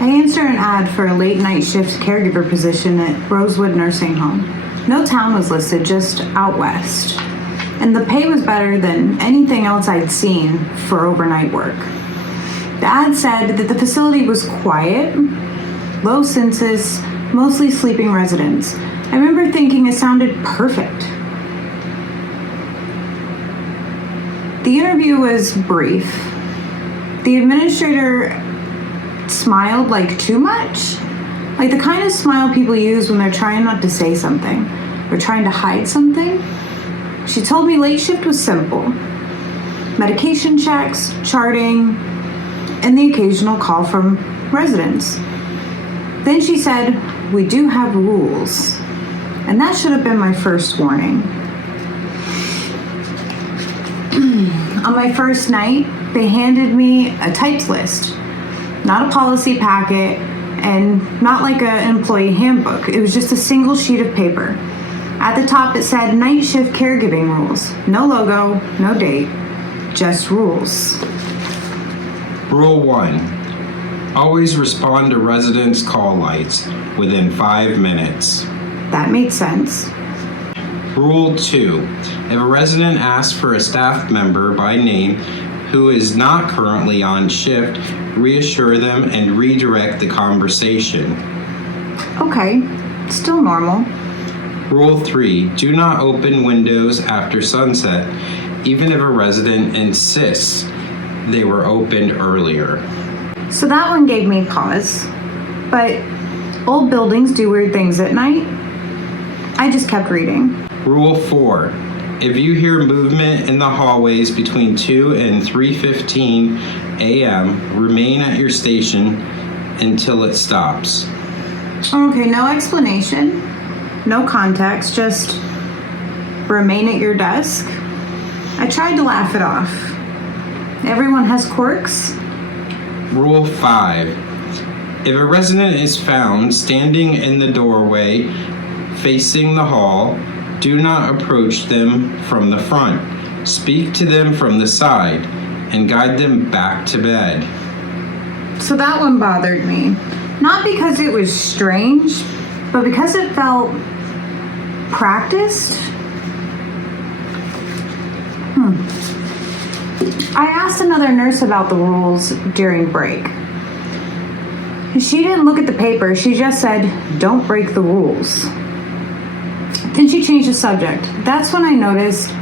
I answered an ad for a late night shift caregiver position at Rosewood nursing home. No town was listed, just out west. And the pay was better than anything else I'd seen for overnight work. The ad said that the facility was quiet, low census, mostly sleeping residents. I remember thinking it sounded perfect. The interview was brief. The administrator smiled like too much, like the kind of smile people use when they're trying not to say something or trying to hide something. She told me late shift was simple: medication checks, charting, and the occasional call from residents. Then she said, "We do have rules," and that should have been my first warning. On my first night, they handed me a typed list. Not a policy packet, and not like an employee handbook. It was just a single sheet of paper. At the top it said night shift caregiving rules. No logo, no date, just rules. Rule 1. Always respond to residents' call lights within 5 minutes. That made sense. Rule 2. If a resident asks for a staff member by name who is not currently on shift, reassure them and redirect the conversation. Okay, still normal. Rule 3. Do not open windows after sunset, even if a resident insists they were opened earlier. So that one gave me pause. But old buildings do weird things at night. I just kept reading. Rule 4. If you hear movement in the hallways between 2 and 3:15 a.m., remain at your station until it stops. Okay, no explanation, no context, just remain at your desk. I tried to laugh it off. Everyone has quirks. Rule 5. If a resident is found standing in the doorway facing the hall, do not approach them from the front. Speak to them from the side and guide them back to bed. So that one bothered me. Not because it was strange, but because it felt practiced. I asked another nurse about the rules during break. She didn't look at the paper, she just said, "Don't break the rules." Then she changed the subject. That's when I noticed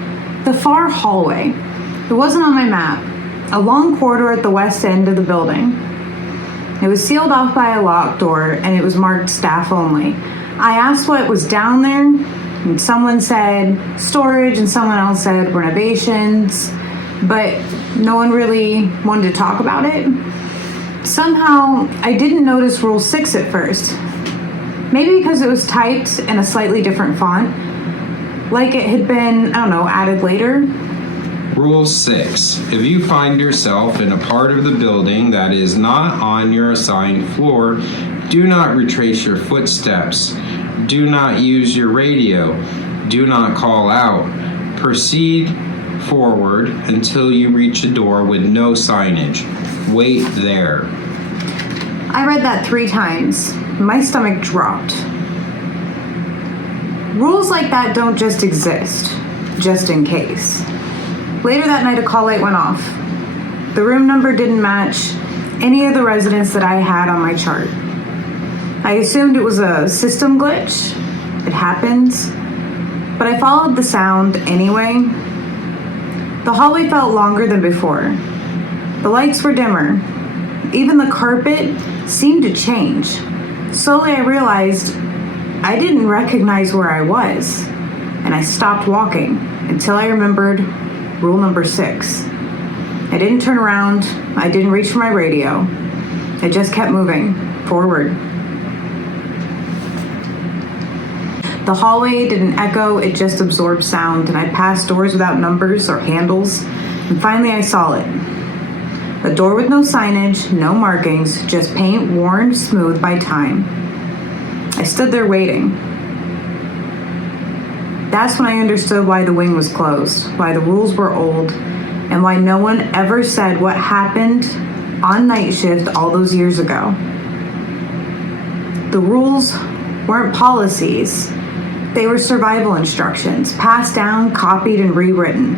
the far hallway. It wasn't on my map. A long corridor at the west end of the building. It was sealed off by a locked door and it was marked staff only. I asked what was down there, and someone said storage and someone else said renovations, but no one really wanted to talk about it. Somehow, I didn't notice Rule 6 at first. Maybe because it was typed in a slightly different font, like it had been, added later. Rule 6. If you find yourself in a part of the building that is not on your assigned floor, do not retrace your footsteps. Do not use your radio. Do not call out. Proceed forward until you reach a door with no signage. Wait there. I read that 3 times. My stomach dropped. Rules like that don't just exist, just in case. Later that night, a call light went off. The room number didn't match any of the residents that I had on my chart. I assumed it was a system glitch. It happens. But I followed the sound anyway. The hallway felt longer than before. The lights were dimmer. Even the carpet seemed to change. Slowly I realized I didn't recognize where I was, and I stopped walking until I remembered rule number 6. I didn't turn around, I didn't reach for my radio. I just kept moving forward. The hallway didn't echo, it just absorbed sound, and I passed doors without numbers or handles, and finally I saw it. A door with no signage, no markings, just paint worn smooth by time. I stood there waiting. That's when I understood why the wing was closed, why the rules were old, and why no one ever said what happened on night shift all those years ago. The rules weren't policies. They were survival instructions, passed down, copied, and rewritten.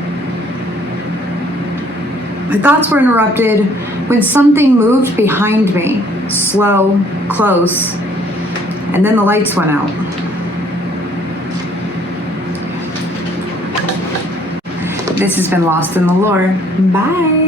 My thoughts were interrupted when something moved behind me, slow, close, and then the lights went out. This has been Lost in the Lore. Bye.